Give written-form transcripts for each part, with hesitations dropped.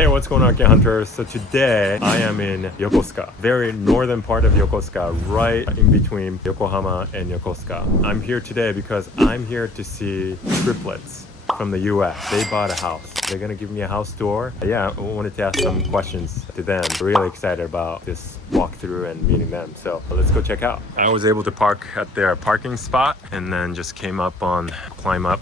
Hey, what's going on, Akiya Hunters? So today I am in Yokosuka, very northern part of Yokosuka, right in between Yokohama and Yokosuka. I'm here today because I'm here to see Triplets from the US. They bought a house. They're gonna give me a house tour. Yeah, I wanted to ask some questions to them. Really excited about this walkthrough and meeting them. So let's go check out. I was able to park at their parking spot and then just climb up,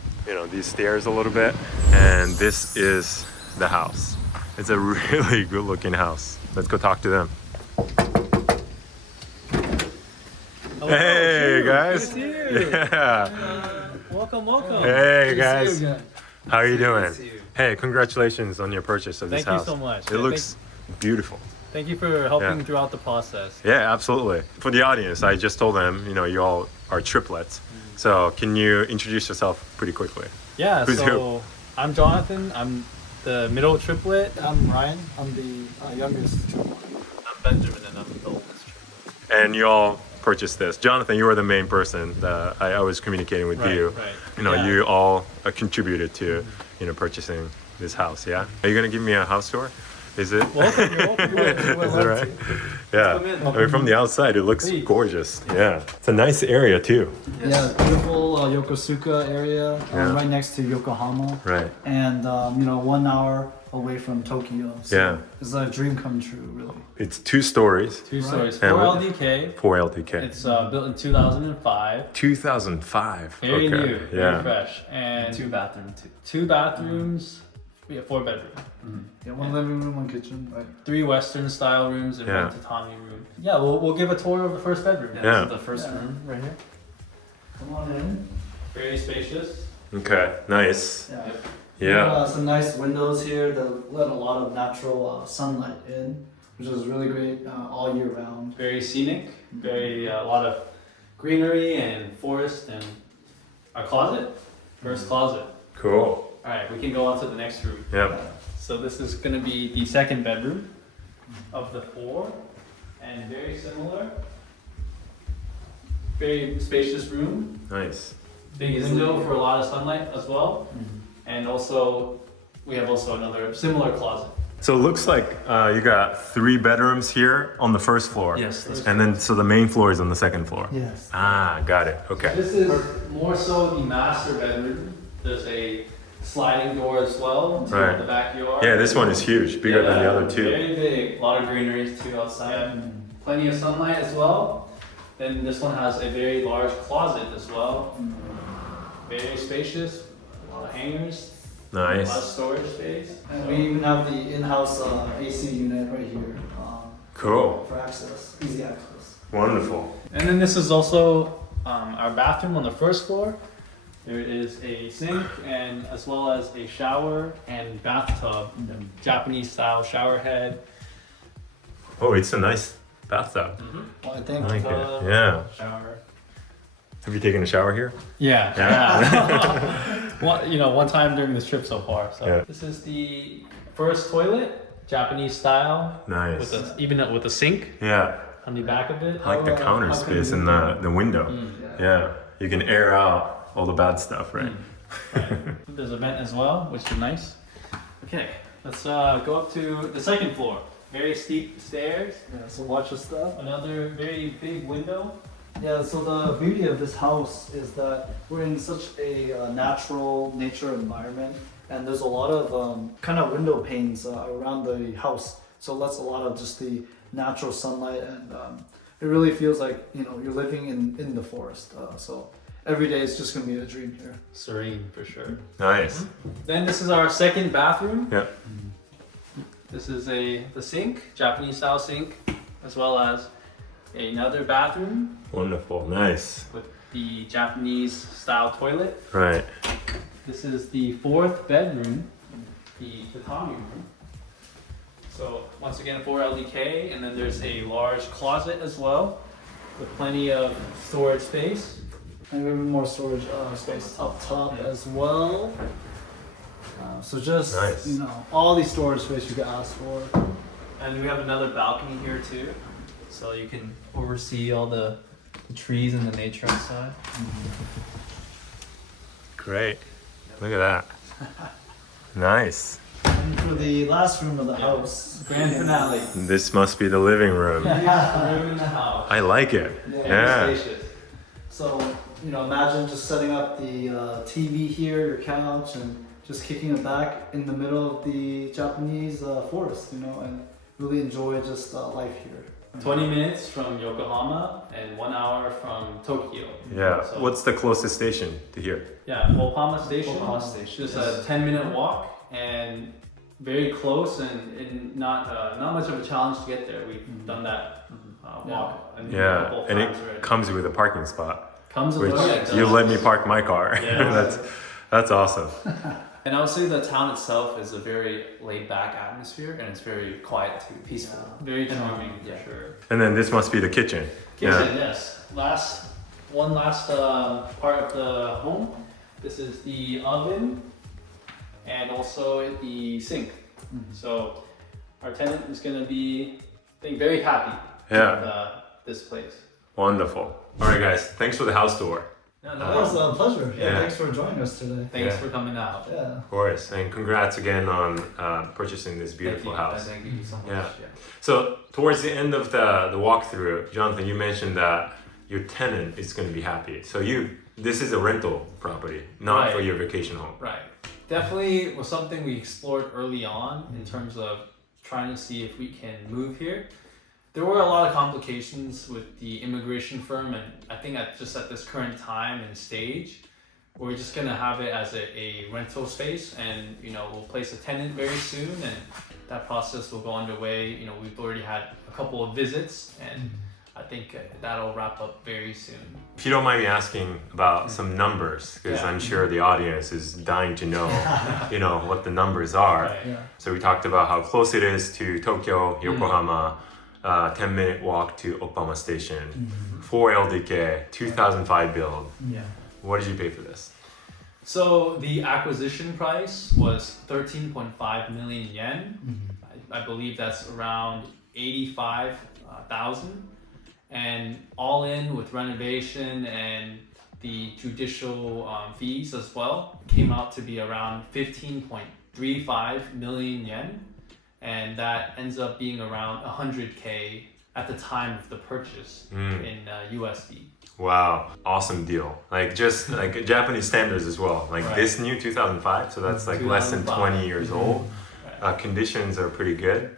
these stairs a little bit. And this is the house. It's a really good looking house. Let's go talk to them. Hello, hey Drew. guys. Good to see you. Yeah. Welcome. Hey Good guys. To see you again. How are you doing? Good to see you. Hey, congratulations on your purchase of this Thank house. you so much. It looks beautiful. Thank you for helping Yeah. throughout the process. Yeah, absolutely. For the audience, I just told them, you all are triplets. So can you introduce yourself pretty quickly? Yeah, Who's so I'm Jonathan. I'm the middle triplet. I'm Ryan. I'm the youngest triplet. I'm Benjamin, and I'm the oldest triplet. And you all purchased this. Jonathan, you were the main person that I was communicating with you. Right. Yeah. You all contributed to, purchasing this house, yeah? Are you gonna give me a house tour? Is it? Welcome. You're welcome. Is it right? Yeah. Come in. I mean, from the outside, it looks Please. gorgeous. Yeah. It's a nice area too. Yeah, beautiful Yokosuka area, Yeah. right next to Yokohama, Right. and 1 hour away from Tokyo. So Yeah. it's a dream come true, really. It's 2 stories, 2 stories, And 4 what- LDK. 4 LDK. It's built in 2005. 2005. Very okay. new, Yeah. very fresh, and 2 bathrooms. 2 bathrooms. Yeah, 4 bedroom. Yeah, 1 living room, 1 kitchen, right? 3 Western style rooms and Yeah. 1 tatami room. Yeah, we'll give a tour of the first bedroom. Yeah, Yeah. This is the first room right here. Come on in. Very spacious. Okay. Nice. Yeah. Yeah. Some nice windows here that let a lot of natural sunlight in, which is really great all year round. Very scenic. Very a lot of greenery and forest and our closet. First closet. Cool. All right, we can go on to the next room. Yep. So this is going to be the second bedroom of the 4, and very similar. Very spacious room. Nice. Big window for a lot of sunlight as well. And also, we have also another similar closet. So it looks like you got 3 bedrooms here on the first floor. Yes, that's And then, so the main floor is on the second floor. Yes. Ah, got it. Okay. This is more so the master bedroom. There's a sliding door as well to Right. the backyard. Yeah, this one is huge, bigger than the other 2. Very big. A lot of greenery too outside. Plenty of sunlight as well. Then this one has a very large closet as well. Very spacious. A lot of hangers. A lot of Nice. storage space. And we even have the in-house AC unit right here Cool. for access, easy access. Wonderful. And then this is also our bathroom on the first floor. There is a sink and as well as a shower and bathtub, Japanese style shower head. Oh, it's a nice bathtub. Well, I think I like Tub, it. Yeah. Shower. Have you taken a shower here? Yeah. One time during this trip so far. So Yeah. this is the first toilet, Japanese style, Nice. with a sink Yeah. on the back of it. I like the counter space and the window. Yeah. You can air out all the bad stuff, right? Right. There's a vent as well, which is nice. Okay, let's go up to the second floor. Very steep stairs. Yeah, so watch your stuff. Another very big window. Yeah, so the beauty of this house is that we're in such a natural nature environment, and there's a lot of kind of window panes around the house, so it lets a lot of just the natural sunlight, and it really feels like you're living in the forest. So every day it's just gonna be a dream here. Serene for sure. Nice. Then this is our second bathroom. Yeah. This is the sink, Japanese style sink, as well as another bathroom Wonderful. Nice. with the Japanese style toilet. Right. This is the 4th bedroom, the tatami room. So once again, 4 LDK, and then there's a large closet as well, with plenty of storage space. And we have more storage space up top as well. So just Nice. all the storage space you could ask for. And we have another balcony here too, so you can oversee all the trees and the nature outside. Great. Look at that. Nice. And for the last room of the house, Grand finale. This must be the living room. Room in the house. I like it. Yeah. Spacious. So, imagine just setting up the TV here, your couch, and just kicking it back in the middle of the Japanese forest, and really enjoy just life here. 20 minutes from Yokohama and 1 hour from Tokyo. Yeah. So- What's the closest station to here? Yeah, Opama Station. Opama Station, Just yes. a 10-minute walk and very close and not much of a challenge to get there. We've done that walk a Yeah. couple of And times it already. comes with a parking spot, Comes which with you let me park my car. Yeah. That's awesome. And I would say the town itself is a very laid-back atmosphere, and it's very quiet too, peaceful, very charming. Yeah, sure. And then this must be the kitchen. Kitchen, yes. One last part of the home. This is the oven, and also the sink. So our tenant is going to be, I think, very happy Yeah. with this place. Wonderful. All right, guys. Thanks for the house tour. No, That was a pleasure. Yeah. Thanks for joining us today. Thanks Yeah. for coming out. Yeah. Of course. And congrats again on purchasing this beautiful house. Thank you so much. Yeah. So towards the end of the walkthrough, Jonathan, you mentioned that your tenant is going to be happy. So this is a rental property, not Right. for your vacation home. Right. Definitely was something we explored early on in terms of trying to see if we can move here. There were a lot of complications with the immigration firm, and I think at this current time and stage, we're just gonna have it as a rental space, and we'll place a tenant very soon, and that process will go underway. We've already had a couple of visits, and I think that'll wrap up very soon. If you don't mind me asking about some numbers, because Yeah. I'm sure the audience is dying to know, what the numbers are. Right. Yeah. So we talked about how close it is to Tokyo, Yokohama, 10-minute walk to Opama Station, 4 LDK, 2005 build. Yeah. What did you pay for this? So the acquisition price was 13.5 million yen. I believe that's around 85,000, and all in with renovation and the judicial fees as well came out to be around 15.35 million yen, and that ends up being around 100K at the time of the purchase in USD. Wow, awesome deal. Like just like Japanese standards as well. Like Right. this new 2005, so that's like less than 2005. 20 years old. Conditions are pretty good.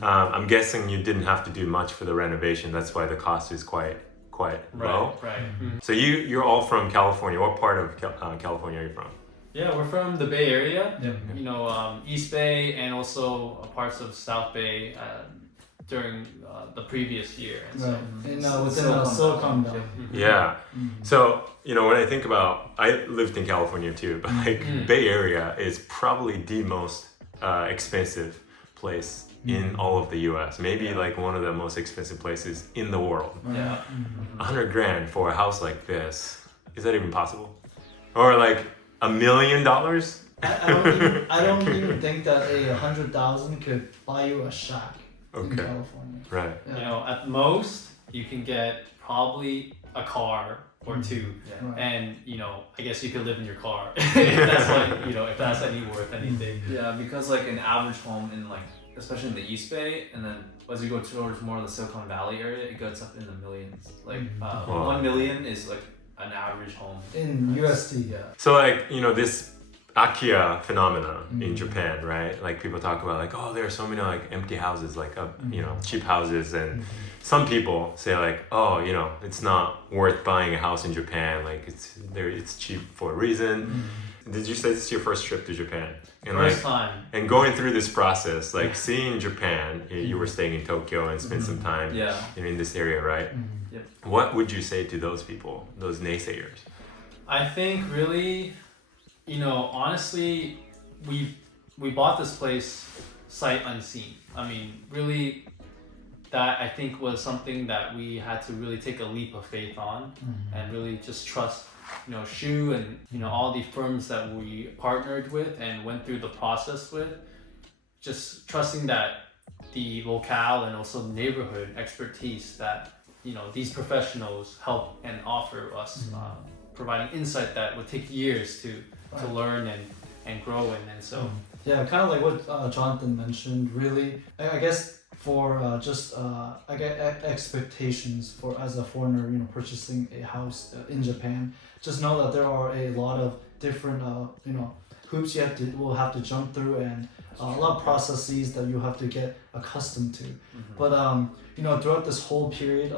I'm guessing you didn't have to do much for the renovation. That's why the cost is quite low. Right. So you're all from California. What part of California are you from? Yeah, we're from the Bay Area. Yep. East Bay and also parts of South Bay during the previous year. And so, Right. Within Silicon Valley. Yeah. So, when I think about, I lived in California too, but like Bay Area is probably the most expensive place in all of the US. Maybe like one of the most expensive places in the world. yeah. 100 grand for a house like this. Is that even possible? Or like $1 million? I don't even think that 100,000 could buy you a shack in Okay. California. Right. Yeah. At most you can get probably a car or two, Right. and I guess you could live in your car if that's if that's any worth anything. Yeah, because like an average home in especially in the East Bay, and then as you go towards more of the Silicon Valley area, it goes up in the millions. Like Wow. 1 million is like an average home. In USD, yeah. So like, this Akiya phenomena in Japan, right? Like people talk about like, oh, there are so many like empty houses, like, cheap houses. And some people say like, oh, it's not worth buying a house in Japan. Like it's cheap for a reason. Did you say this is your first trip to Japan? And First time. and going through this process, like seeing Japan, you were staying in Tokyo and spent some time Yeah. in this area, right? Yep. What would you say to those people, those naysayers? I think really, honestly, we bought this place sight unseen. I mean, really, that I think was something that we had to really take a leap of faith on and really just trust, Shu and, all the firms that we partnered with and went through the process with, just trusting that the locale and also the neighborhood expertise that, these professionals help and offer us, providing insight that would take years to learn and and grow in. And so Yeah, kind of like what Jonathan mentioned. Really, I guess for I get expectations for as a foreigner, purchasing a house in Japan. Just know that there are a lot of different hoops will have to jump through, and a lot of processes that you have to get accustomed to. But throughout this whole period,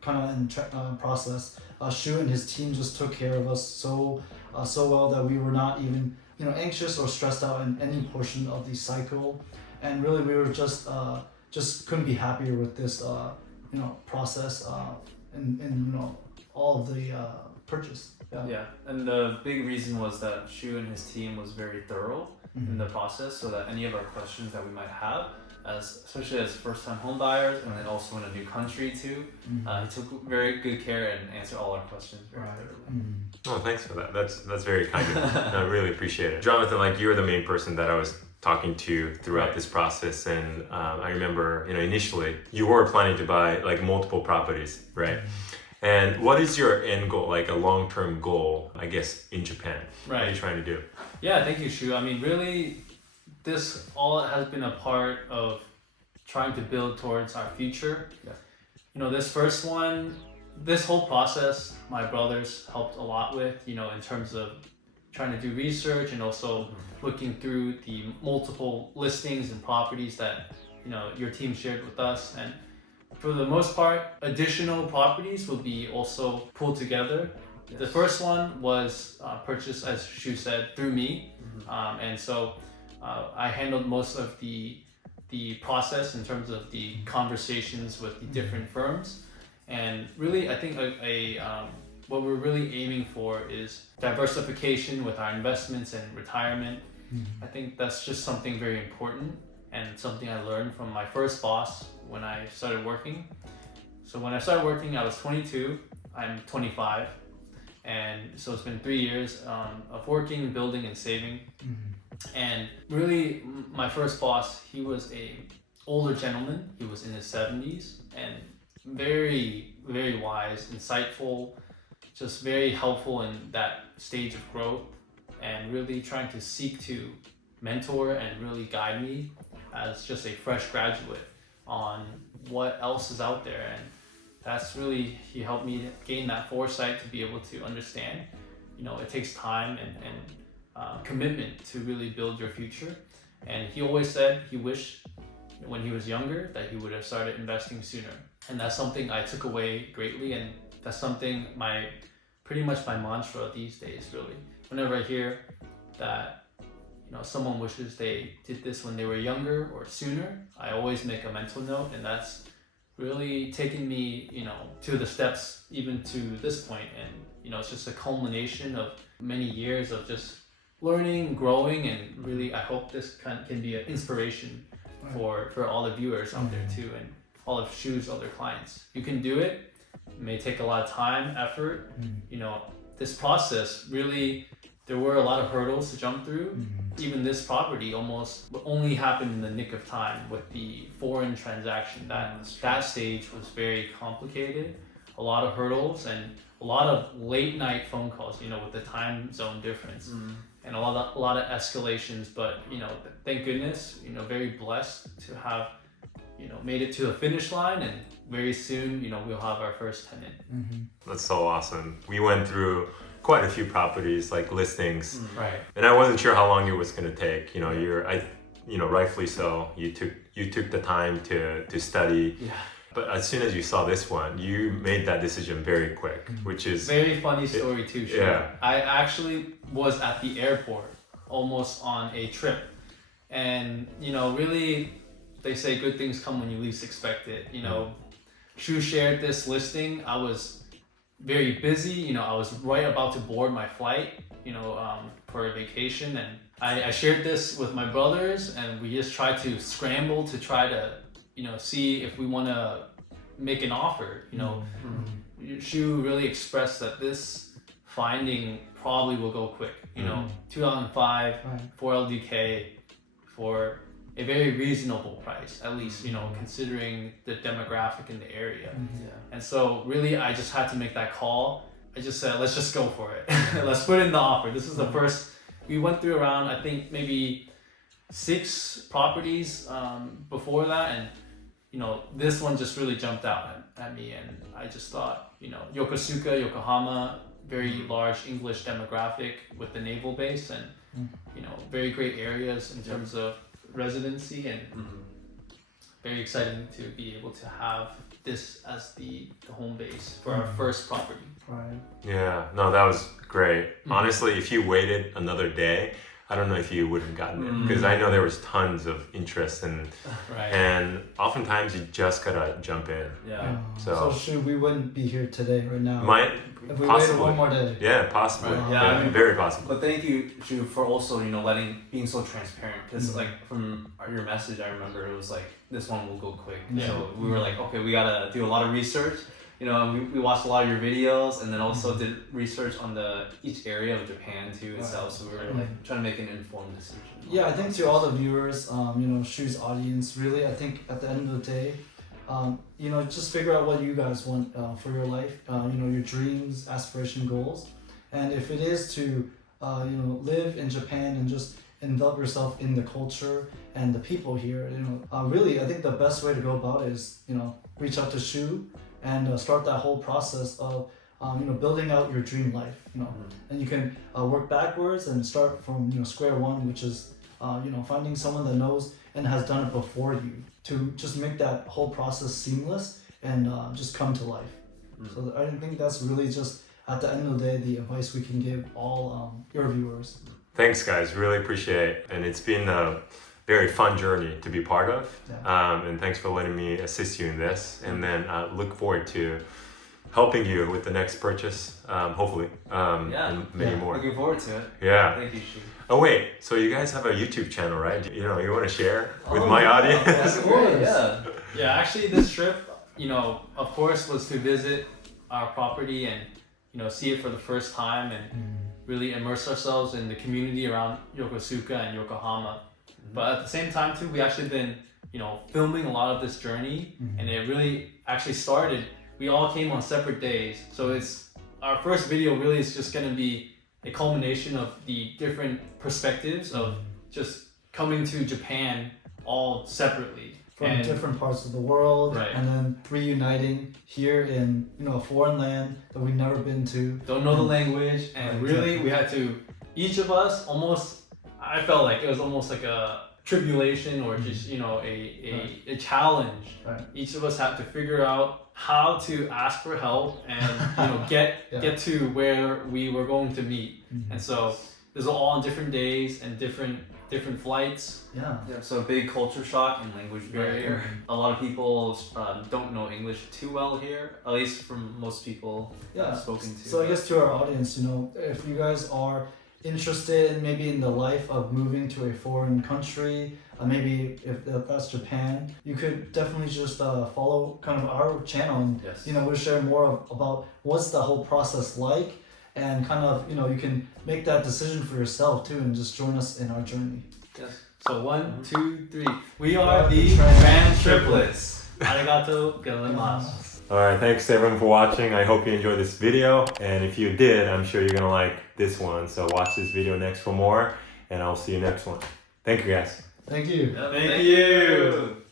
kind of in process, Shu and his team just took care of us so well that we were not even anxious or stressed out in any portion of the cycle, and really we were just couldn't be happier with this process and all of the purchase. Yeah, and the big reason was that Shu and his team was very thorough in the process, so that any of our questions that we might have, especially as first-time home buyers, and then also in a new country too, he took very good care and answered all our questions very thoroughly. Oh, thanks for that. That's very kind of you. I really appreciate it. Jonathan, like you're the main person that I was talking to throughout this process, and I remember initially you were planning to buy like multiple properties, right? And what is your end goal, like a long-term goal, I guess, in Japan? What are you trying to do? Yeah, thank you, Shu. I mean, really, this all has been a part of trying to build towards our future. Yeah. This first one, this whole process, my brothers helped a lot with, in terms of trying to do research and also looking through the multiple listings and properties that, your team shared with us. And for the most part, additional properties will be also pulled together. Yes. The first one was purchased, as Shu said, through me. And so I handled most of the process in terms of the conversations with the different firms. And really, I think what we're really aiming for is diversification with our investments and retirement. I think that's just something very important and something I learned from my first boss when I started working. So when I started working, I was 22, I'm 25. And so it's been 3 years of working, building, and saving. And really, my first boss, he was a older gentleman. He was in his 70s and very, very wise, insightful, just very helpful in that stage of growth, and really trying to seek to mentor and really guide me as just a fresh graduate on what else is out there. And that's really, he helped me gain that foresight to be able to understand, it takes time and commitment to really build your future. And he always said he wished when he was younger that he would have started investing sooner. And that's something I took away greatly, and that's something pretty much my mantra these days, really. Whenever I hear that someone wishes they did this when they were younger or sooner, I always make a mental note, and that's really taken me to the steps even to this point. And it's just a culmination of many years of just learning, growing, and really I hope this can be an inspiration for all the viewers out there too, and all of Shu's other clients. You can do it. It may take a lot of time, effort. This process really, there were a lot of hurdles to jump through. Even this property almost only happened in the nick of time with the foreign transaction. That stage was very complicated, a lot of hurdles and a lot of late night phone calls, with the time zone difference, and a lot of escalations. But thank goodness, very blessed to have made it to the finish line, and very soon we'll have our first tenant. That's so awesome. We went through quite a few properties, like listings, right? And I wasn't sure how long it was going to take. Rightfully so. You took the time to study. Yeah. But as soon as you saw this one, you made that decision very quick, which is very funny story too. Sure. Yeah. I actually was at the airport, almost on a trip, and really, they say good things come when you least expect it. Shu shared this listing. I was very busy. I was right about to board my flight, for a vacation, and I shared this with my brothers, and we just tried to scramble to try to, see if we want to make an offer. Shu really expressed that this finding probably will go quick. 2005, 4 LDK for a very reasonable price, at least, considering the demographic in the area. And so really, I just had to make that call. I just said, let's just go for it. Let's put in the offer. This is the first we went through around, I think maybe 6 properties before that, and you know, this one just really jumped out at me, and I just thought, you know, Yokosuka, Yokohama, very large English demographic with the naval base, and you know, very great areas in terms of residency, and very exciting to be able to have this as the home base for our first property. Right. Yeah, no, that was great. Honestly, if you waited another day, I don't know if you would have gotten it, because I know there was tons of interest, and Right. and oftentimes you just gotta jump in. Yeah. So shoot, we wouldn't be here today right now. Might if we possibly. waited one more day. Yeah, possibly. Right. Yeah, I mean, very possible. But thank you, Shu, for also, you know, being so transparent. Because like from your message, I remember it was like, this one will go quick. Yeah. So we were like, okay, we gotta do a lot of research. You know, and we watched a lot of your videos, and then also did research on each area of Japan too itself. So we were like trying to make an informed decision. Yeah, I think to all the viewers, you know, Shu's audience, really, I think at the end of the day, you know, just figure out what you guys want for your life, you know, your dreams, aspiration, goals. And if it is to, you know, live in Japan and just envelop yourself in the culture and the people here, you know, really, I think the best way to go about it is, you know, reach out to Shu and start that whole process of, you know, building out your dream life, you know. And you can work backwards and start from, you know, square one, which is, you know, finding someone that knows and has done it before you to just make that whole process seamless and just come to life. So I think that's really just, at the end of the day, the advice we can give all your viewers. Thanks, guys. Really appreciate it. And it's been a very fun journey to be part of. And thanks for letting me assist you in this. And then look forward to helping you with the next purchase, hopefully, and many more. Looking forward to it. Yeah. Thank you, Shu. Oh wait, so you guys have a YouTube channel, right? You know, you want to share with my audience? Of course. Yeah. Yeah, actually this trip, you know, of course, was to visit our property and, you know, see it for the first time and really immerse ourselves in the community around Yokosuka and Yokohama. But at the same time too, we actually been, you know, filming a lot of this journey, and it really actually started, we all came on separate days. So it's, our first video really is just gonna be a culmination of the different perspectives of just coming to Japan all separately. From different parts of the world, Right. and then reuniting here in, you know, a foreign land that we've never been to. Don't know the language, and really we had to, each of us almost, I felt like it was almost like a tribulation or just, you know, a challenge. Right. Each of us had to figure out how to ask for help and, you know, get to where we were going to meet. And so this was all on different days and different flights. Yeah. Yeah, so a big culture shock and language barrier. A lot of people don't know English too well here, at least from most people I've spoken to. So I guess to our audience, you know, if you guys are interested maybe in the life of moving to a foreign country, maybe if that's Japan, you could definitely just follow kind of our channel, and you know, we'll share more about what's the whole process like, and kind of, you know, you can make that decision for yourself too, and just join us in our journey. Yes. So 1, 2, 3. We are the Grand Triplets. Arigato gozaimasu. Alright, thanks everyone for watching. I hope you enjoyed this video. And if you did, I'm sure you're going to like this one. So watch this video next for more. And I'll see you next one. Thank you guys. Thank you. Thank you.